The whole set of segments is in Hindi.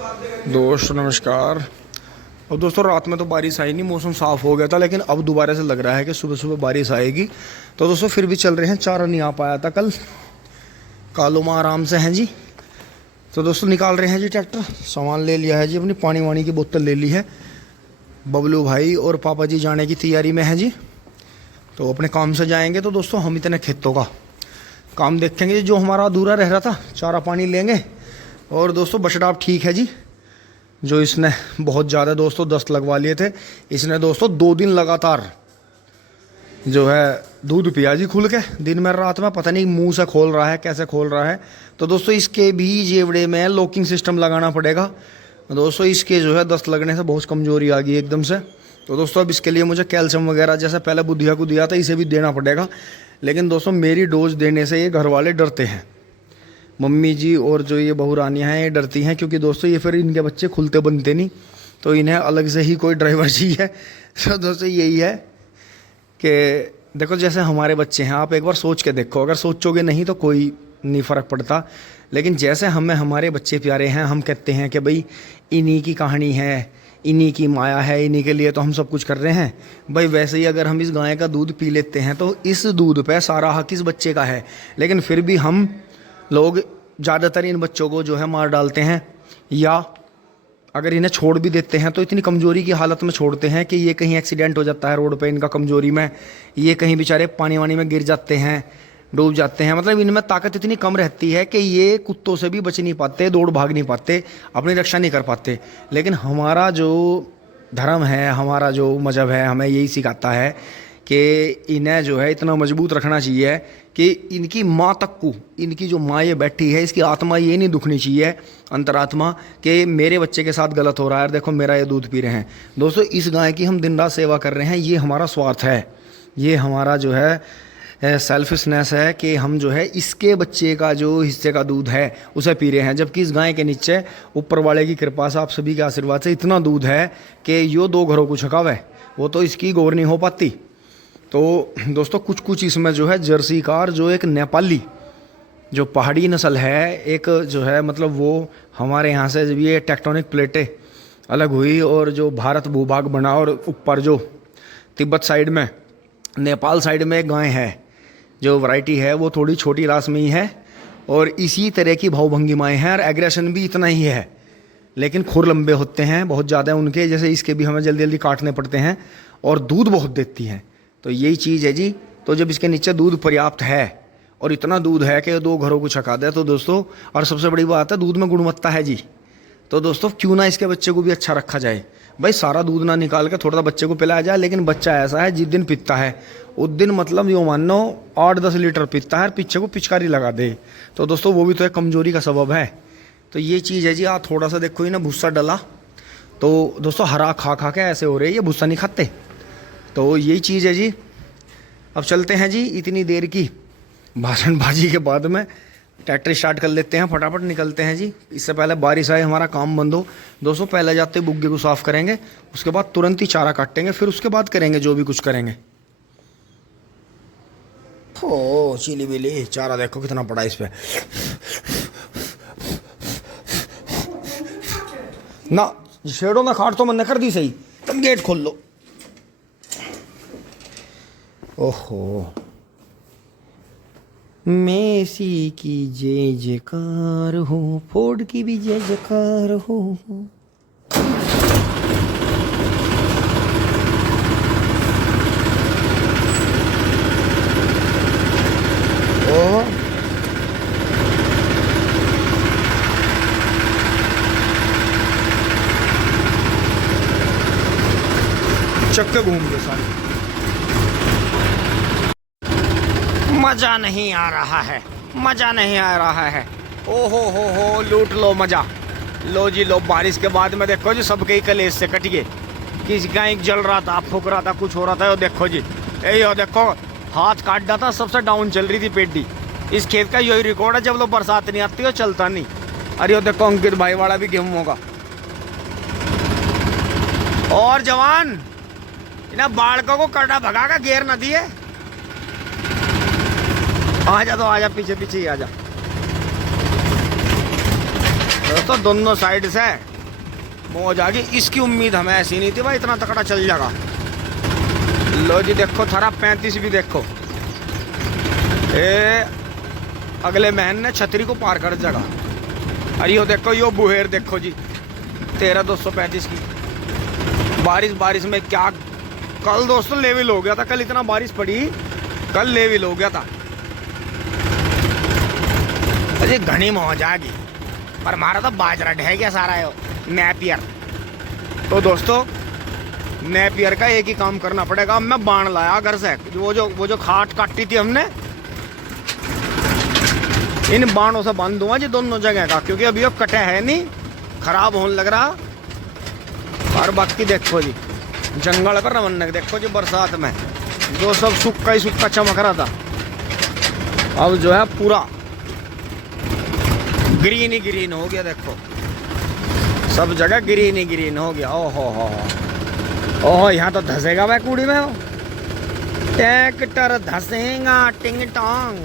दोस्तों नमस्कार। अब दोस्तों रात में तो बारिश आई नहीं, मौसम साफ़ हो गया था, लेकिन अब दोबारा से लग रहा है कि सुबह सुबह बारिश आएगी। तो दोस्तों फिर भी चल रहे हैं, चारा नहीं आ पाया था कल, कालों में आराम से हैं जी। तो दोस्तों निकाल रहे हैं जी ट्रैक्टर, सामान ले लिया है जी, अपनी पानी वानी की बोतल ले ली है। बबलू भाई और पापा जी जाने की तैयारी में हैं जी, तो अपने काम से जाएंगे। तो दोस्तों हम इतने खेतों का काम देखेंगे जो हमारा अधूरा रह रहा था, चारा पानी लेंगे। और दोस्तों बछड़ा ठीक है जी, जो इसने बहुत ज़्यादा दोस्तों 10 लगवा लिए थे, इसने दोस्तों 2 दिन लगातार जो है दूध पिया जी खुल के, दिन में रात में, पता नहीं मुंह से खोल रहा है कैसे खोल रहा है। तो दोस्तों इसके भी जेवड़े में लॉकिंग सिस्टम लगाना पड़ेगा। दोस्तों इसके जो है 10 लगने से बहुत कमज़ोरी आ गई एकदम से। तो दोस्तों अब इसके लिए मुझे कैल्शियम वगैरह जैसे पहले बुधिया को दिया था, इसे भी देना पड़ेगा। लेकिन दोस्तों मेरी डोज देने से ये घर वाले डरते हैं, मम्मी जी और जो ये बहू रानियाँ हैं ये डरती हैं, क्योंकि दोस्तों ये फिर इनके बच्चे खुलते बनते नहीं, तो इन्हें अलग से ही कोई ड्राइवर चाहिए। तो दोस्तों यही है कि देखो जैसे हमारे बच्चे हैं, आप एक बार सोच के देखो, अगर सोचोगे नहीं तो कोई नहीं फ़र्क पड़ता। लेकिन जैसे हमें हमारे बच्चे प्यारे हैं, हम कहते हैं कि भाई इन्हीं की कहानी है, इन्हीं की माया है, इन्हीं के लिए तो हम सब कुछ कर रहे हैं भाई। वैसे ही अगर हम इस गाय का दूध पी लेते हैं तो इस दूध पे सारा हक इस बच्चे का है। लेकिन फिर भी हम लोग ज़्यादातर इन बच्चों को जो है मार डालते हैं, या अगर इन्हें छोड़ भी देते हैं तो इतनी कमज़ोरी की हालत में छोड़ते हैं कि ये कहीं एक्सीडेंट हो जाता है रोड पे, इनका कमज़ोरी में ये कहीं बेचारे पानी वानी में गिर जाते हैं, डूब जाते हैं। मतलब इनमें ताकत इतनी कम रहती है कि ये कुत्तों से भी बच नहीं पाते, दौड़ भाग नहीं पाते, अपनी रक्षा नहीं कर पाते। लेकिन हमारा जो धर्म है, हमारा जो मज़हब है, हमें यही सिखाता है कि इन्हें जो है इतना मजबूत रखना चाहिए कि इनकी माँ तक को, इनकी जो माँ ये बैठी है, इसकी आत्मा ये नहीं दुखनी चाहिए, अंतरात्मा, कि मेरे बच्चे के साथ गलत हो रहा है, देखो मेरा ये दूध पी रहे हैं। दोस्तों इस गाय की हम दिन रात सेवा कर रहे हैं, ये हमारा स्वार्थ है, ये हमारा जो है सेल्फिशनेस है कि हम जो है इसके बच्चे का जो हिस्से का दूध है उसे पी रहे हैं। जबकि इस गाय के नीचे ऊपर वाले की कृपा से, आप सभी के आशीर्वाद से इतना दूध है कि यो 2 घरों को छकावे, वो तो इसकी गौर नहीं हो पाती। तो दोस्तों कुछ कुछ इसमें जो है जर्सी कार, जो एक नेपाली जो पहाड़ी नस्ल है, एक जो है मतलब वो हमारे यहाँ से जब ये टेक्टोनिक प्लेटें अलग हुई और जो भारत भूभाग बना, और ऊपर जो तिब्बत साइड में, नेपाल साइड में एक गाय है, जो वैरायटी है वो थोड़ी छोटी रास में ही है, और इसी तरह की भावभंगिमाएँ हैं, और एग्रेशन भी इतना ही है। लेकिन खुर लंबे होते हैं बहुत ज़्यादा उनके, जैसे इसके भी हमें जल्दी जल्दी काटने पड़ते हैं, और दूध बहुत देती हैं। तो यही चीज़ है जी। तो जब इसके नीचे दूध पर्याप्त है, और इतना दूध है कि 2 घरों को छका दे, तो दोस्तों, और सबसे बड़ी बात है दूध में गुणवत्ता है जी। तो दोस्तों क्यों ना इसके बच्चे को भी अच्छा रखा जाए भाई, सारा दूध ना निकाल के थोड़ा सा बच्चे को पिलाया जाए। लेकिन बच्चा ऐसा है जिस दिन पीता है उस दिन मतलब यो मानो 8-10 लीटर पीता है, पीछे को पिचकारी लगा दे। तो दोस्तों वो भी तो एक कमज़ोरी का सबब है। तो ये चीज़ है जी। आप थोड़ा सा देखो ही ना, भूसा डला तो दोस्तों हरा खा खा के ऐसे हो रहे, ये भूसा नहीं खाते। तो यही चीज़ है जी। अब चलते हैं जी, इतनी देर की भाषणबाजी के बाद में ट्रैक्टर स्टार्ट कर लेते हैं, फटाफट निकलते हैं जी। इससे पहले बारिश आए, हमारा काम बंद हो। दोस्तों पहले जाते बुग्गे को साफ़ करेंगे, उसके बाद तुरंत ही चारा काटेंगे, फिर उसके बाद करेंगे जो भी कुछ करेंगे। ओ चिली बिली, चारा देखो कितना पड़ा इस पे ना, छेड़ो ना, खाट तो मैंने कर दी सही। तुम गेट खोल लो। ओहो, मेसी की जय जयकार हो, फोर्ड की भी जय जयकार हो। ओ चक्के घूम गए सारे। मजा नहीं आ रहा है, मजा नहीं आ रहा है। ओहो हो, लूट लो मजा, लो जी लो। बारिश के बाद में देखो जी सबके ही कलेश से कट गए। किसी का एक जल रहा था, फूक रहा था, कुछ हो रहा था। यो देखो जी, यो देखो हाथ काट रहा था, सबसे डाउन चल रही थी पेटी। इस खेत का यही रिकॉर्ड है, जब लोग बरसात नहीं आती हो चलता नहीं। अरे यो देखो अंकित भाई वाला भी गेहूं होगा। और जवान इन्हें बालकों को कड़ा भगा का घेर न दिए। आजा तो आजा, पीछे पीछे ही आजा। दोस्तों दोनों साइड से मौज आ गई। इसकी उम्मीद हमें ऐसी नहीं थी भाई इतना तकड़ा चल जाएगा। लो जी देखो थारा 35 भी देखो, ए अगले महीने ने छतरी को पार कर जाएगा। अरे यो देखो यो बुहेर देखो जी 13,235 की। बारिश में क्या कल दोस्तों लेवल हो गया था, कल इतना बारिश पड़ी, कल लेवल हो गया था। अरे घनी मौज आ गई, पर हमारा तो बाजरा ढह गया सारा यो नेपियर। तो दोस्तों नेपियर का एक ही काम करना पड़ेगा। अब मैं बाण लाया घर से, वो जो खाट काटी थी हमने, इन बाणों से बांध दूंगा जी दोनों जगह का, क्योंकि अभी वो कटे है नहीं, खराब होने लग रहा। और बाकी देखो जी जंगल पर रमन देखो जी बरसात में जो सब सूखा ही सूखा चमक रहा था, अब जो है पूरा ग्रीन ही ग्रीन हो गया। देखो सब जगह ग्रीन ही ग्रीन हो गया। ओहो यहाँ तो धसेगा भाई कूड़ी में, हो ट्रैक्टर धसेगा टिंग टोंग।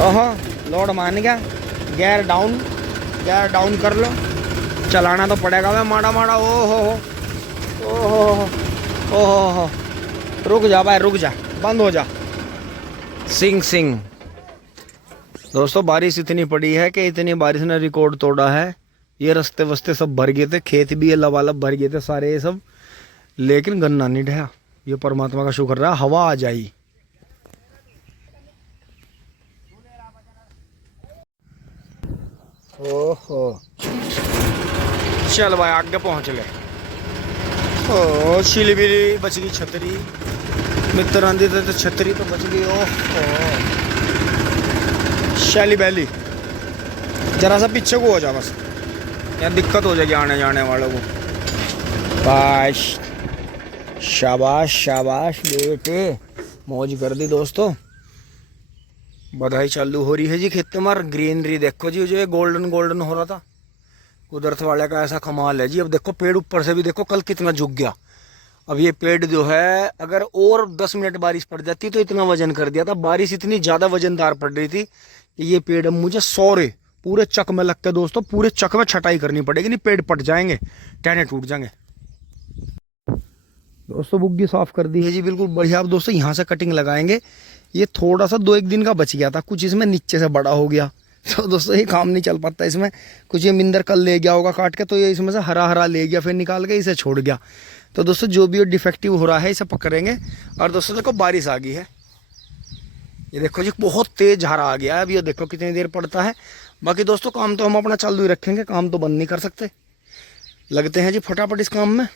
ओहो लोड मान गया, गेयर डाउन कर लो, चलाना तो पड़ेगा भाई माड़ा माड़ा। ओहो रुक जा भाई रुक जा, बंद हो जा। सिंग दोस्तों बारिश इतनी पड़ी है कि इतनी बारिश ने रिकॉर्ड तोड़ा है। ये रास्ते वस्ते सब भर गए थे, खेत भी ये लबालब भर गए थे सारे ये सब, लेकिन गन्ना नहीं ढहा। ये परमात्मा का शुक्र रहा, हवा आ जाई। ओहो चल भाई आगे पहुंच गए। ओ शिलबिली बच गई छतरी, मित्र आंधी तो छतरी तो बच गई। ओहो शैली बैली जरा सा पीछे को हो जा बस, या दिक्कत हो जाएगी आने जाने वालों को। बाश शाबाश बेटे, मौज कर दी दोस्तों। बधाई चालू हो रही है जी खेत में। ग्रीनरी देखो जी, जो ये गोल्डन हो रहा था कुदरत वाले का ऐसा कमाल है जी। अब देखो पेड़ ऊपर से भी देखो कल कितना झुक गया। अब ये पेड़ जो है अगर और 10 मिनट बारिश पड़ जाती तो इतना वजन कर दिया था। बारिश इतनी ज्यादा वजनदार पड़ रही थी कि ये पेड़ अब मुझे सौरे पूरे चक में लग के दोस्तों, पूरे चक में छटाई करनी पड़ेगी, नहीं पेड़ पट जाएंगे, टहने टूट जाएंगे। दोस्तों बुग्गी साफ कर दी है जी बिल्कुल बढ़िया। अब दोस्तों यहाँ से कटिंग लगाएंगे। ये थोड़ा सा 2-1 दिन का बच गया था, कुछ इसमें नीचे से बड़ा हो गया, तो दोस्तों ये काम नहीं चल पाता इसमें। कुछ ये मिंदर कल ले गया होगा काट के, तो ये इसमें से हरा ले गया, फिर निकाल के इसे छोड़ गया। तो दोस्तों जो भी डिफेक्टिव हो रहा है इसे पकड़ेंगे। और दोस्तों देखो बारिश आ गई है, ये देखो जी बहुत तेज हरा आ गया है। अब ये देखो कितनी देर पड़ता है। बाकी दोस्तों काम तो हम अपना चालू ही रखेंगे, काम तो बंद नहीं कर सकते। लगते हैं जी फटाफट इस काम में,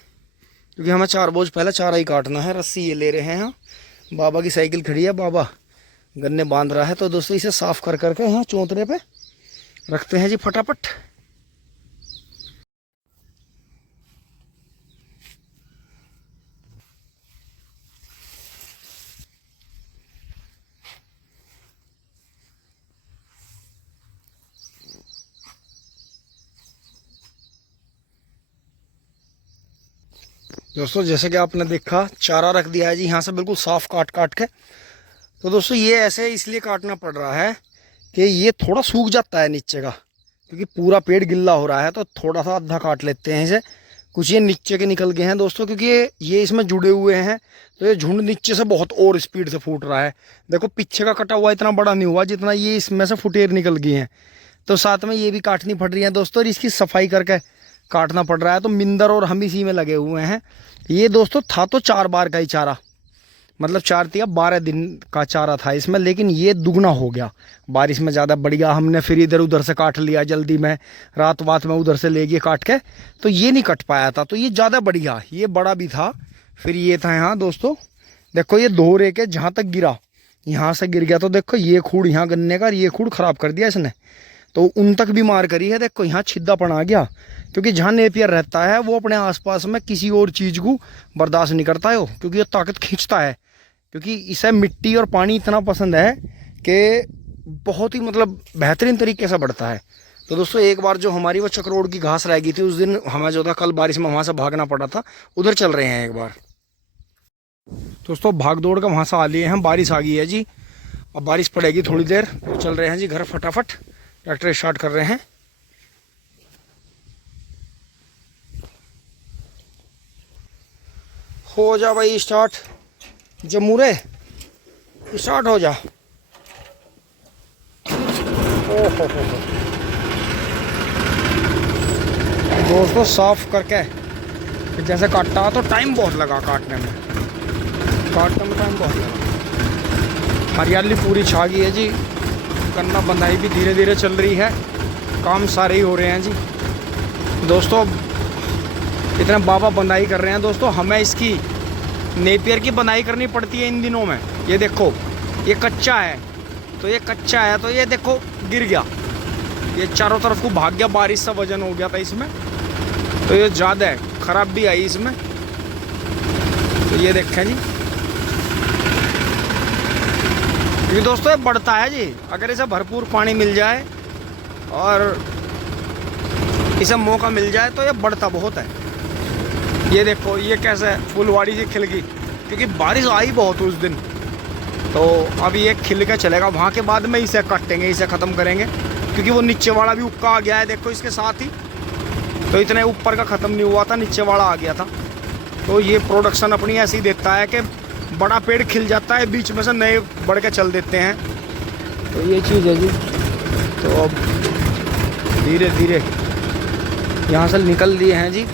क्योंकि हमें 4 बोझ पहले चारा ही काटना है। रस्सी ये ले रहे हैं, बाबा की साइकिल खड़ी है, बाबा गन्ने बांध रहा है। तो दोस्तों इसे साफ कर करके यहाँ चौंतरे पे रखते हैं जी फटाफट। दोस्तों जैसे कि आपने देखा चारा रख दिया है जी यहाँ से बिल्कुल साफ काट के। तो दोस्तों ये ऐसे इसलिए काटना पड़ रहा है कि ये थोड़ा सूख जाता है नीचे का, क्योंकि पूरा पेड़ गिल्ला हो रहा है। तो थोड़ा सा आधा काट लेते हैं इसे। कुछ ये नीचे के निकल गए हैं दोस्तों, क्योंकि ये इसमें जुड़े हुए हैं, तो ये झुंड नीचे से बहुत और स्पीड से फूट रहा है। देखो पीछे का कटा हुआ इतना बड़ा नहीं हुआ जितना ये इसमें से फुटेर निकल गई हैं। तो साथ में ये भी काटनी पड़ रही है दोस्तों, और इसकी सफाई करके काटना पड़ रहा है। तो मिंदर और हम इसी में लगे हुए हैं। ये दोस्तों था तो 4 बार का ही चारा, मतलब 4 या 12 दिन का चारा था इसमें, लेकिन ये दुगना हो गया। बारिश में ज़्यादा बढ़ गया, हमने फिर इधर उधर से काट लिया जल्दी में, रात में उधर से ले गए काट के, तो ये नहीं कट पाया था। तो ये ज़्यादा बढ़ गया, ये बड़ा भी था। फिर ये था यहाँ दोस्तों, देखो ये 2 रेके जहाँ तक गिरा, यहाँ से गिर गया। तो देखो ये खूड़ यहाँ गन्ने का, ये खूड़ ख़राब कर दिया इसने, तो उन तक भी मार करी है। देखो यहाँ छिद्दापन आ गया, क्योंकि जहाँ नेपियर रहता है वो अपने आसपास में किसी और चीज़ को बर्दाश्त नहीं करता है, क्योंकि ये ताकत खींचता है। क्योंकि इसे मिट्टी और पानी इतना पसंद है कि बहुत ही मतलब बेहतरीन तरीके से बढ़ता है। तो दोस्तों एक बार जो हमारी वो चक्रोड़ की घास रह गई थी, उस दिन हमें जो था कल बारिश में वहाँ से भागना पड़ा था, उधर चल रहे हैं एक बार। दोस्तों भाग दौड़ का वहाँ से आ लिए हैं, बारिश आ गई है जी। अब बारिश पड़ेगी थोड़ी देर, तो चल रहे हैं जी घर फटाफट। ट्रैक्टर स्टार्ट कर रहे हैं। हो जा भाई स्टार्ट, जमूरे स्टार्ट हो जा। ओहो हो दोस्तों, साफ करके जैसे काटा तो टाइम बहुत लगा काटने में टाइम बहुत लगा। हरियाली पूरी छा गई है जी, गन्ना बंधाई भी धीरे धीरे चल रही है, काम सारे ही हो रहे हैं जी। दोस्तों इतने बाबा बंधाई कर रहे हैं दोस्तों, हमें इसकी नेपियर की बंधाई करनी पड़ती है इन दिनों में। ये देखो ये कच्चा है, तो ये कच्चा है तो ये देखो गिर गया, ये चारों तरफ को भाग गया, बारिश सा वजन हो गया था इसमें, तो ये ज़्यादा है, ख़राब भी आई इसमें। तो ये देखें जी, ये दोस्तों ये बढ़ता है जी, अगर इसे भरपूर पानी मिल जाए और इसे मौका मिल जाए तो ये बढ़ता बहुत है। ये देखो ये कैसे फुलवाड़ी जी खिल गई, क्योंकि बारिश आई बहुत उस दिन, तो अभी ये खिल के चलेगा। वहाँ के बाद में इसे काटेंगे, इसे ख़त्म करेंगे, क्योंकि वो नीचे वाला भी उक्का आ गया है देखो इसके साथ ही, तो इतने ऊपर का ख़त्म नहीं हुआ था, नीचे वाला आ गया था। तो ये प्रोडक्शन अपनी ऐसे ही देता है कि बड़ा पेड़ खिल जाता है, बीच में से नए बढ़ के चल देते हैं, तो ये चीज़ है जी। तो अब धीरे धीरे यहाँ से निकल लिए हैं जी।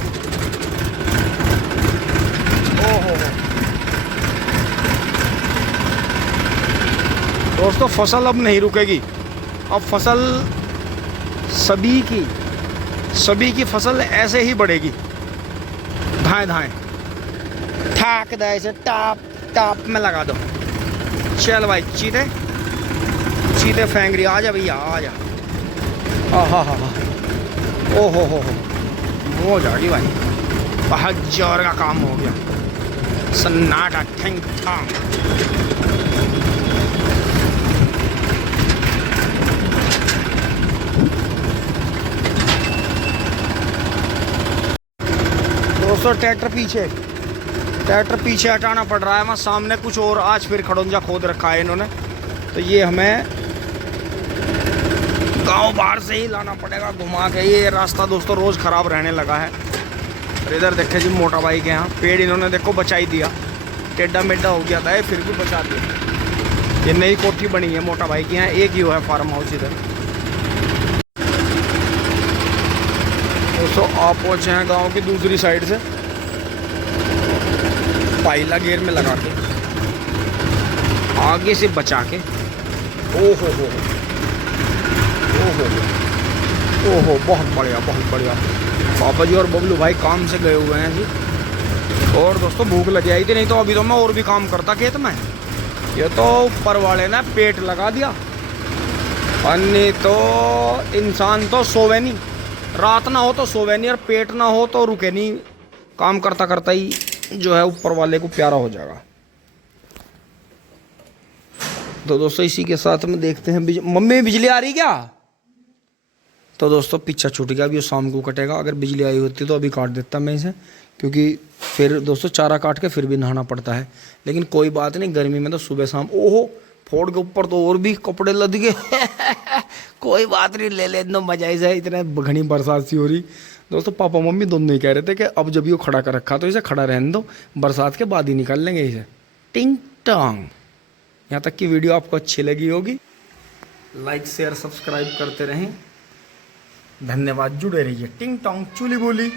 ओहो दोस्तों, फसल अब नहीं रुकेगी, अब फसल सभी की फसल ऐसे ही बढ़ेगी, धाएं धाएं ठाक दाए से टाप टाप में लगा दो। चल भाई चीते फेंक रही, आ जा भैया आ जा। हा ओहो हो जाएगी भाई, बहुत जोर का काम हो गया, सन्नाटा ठंग ठांग। दोस्तों ट्रैक्टर पीछे हटाना पड़ रहा है, वहाँ सामने कुछ और आज फिर खड़ोंजा खोद रखा है इन्होंने, तो ये हमें गांव बाहर से ही लाना पड़ेगा घुमा के। ये रास्ता दोस्तों रोज़ ख़राब रहने लगा है। और इधर देखे जी मोटा भाई के यहाँ पेड़ इन्होंने देखो बचा ही दिया, टेढ़ा मेढ़ा हो गया था ये, फिर भी बचा दिया। ये नई कोठी बनी है मोटा भाई के यहाँ, एक ही हुआ है फार्म हाउस इधर। दोस्तों आप पहुँचे हैं गांव की दूसरी साइड से, पाइला गेयर में लगा के आगे से बचा के। ओहो बहुत बढ़िया। पापा जी और बबलू भाई काम से गए हुए हैं जी। और दोस्तों भूख लगी आई थी, नहीं तो अभी तो मैं और भी काम करता खेत में। ये तो ऊपर वाले ने पेट लगा दिया, और नहीं तो इंसान तो सोवे नहीं, रात ना हो तो सोवे नहीं, और पेट ना हो तो रुके नहीं, काम करता करता ही जो है ऊपर वाले को प्यारा हो जाएगा। तो दोस्तों इसी के साथ में देखते हैं मम्मी बिजली आ रही क्या? तो दोस्तों पीछा छूट गया, अभी वो शाम को कटेगा। अगर बिजली आई होती तो अभी काट देता मैं इसे, क्योंकि फिर दोस्तों चारा काट के फिर भी नहाना पड़ता है। लेकिन कोई बात नहीं, गर्मी में तो सुबह शाम। ओहो फोड़ के ऊपर तो और भी कपड़े लद गए कोई बात नहीं, ले लो मजा ही जाए, इतने घनी बरसात सी हो रही। दोस्तों पापा मम्मी दोनों ही कह रहे थे कि अब जब ये खड़ा कर रखा तो इसे खड़ा रहने दो, बरसात के बाद ही निकाल लेंगे इसे। टिंग टॉन्ग। यहाँ तक की वीडियो आपको अच्छी लगी होगी, लाइक शेयर सब्सक्राइब करते रहें। धन्यवाद, जुड़े रहिए। टिंग टॉन्ग चुली बोली।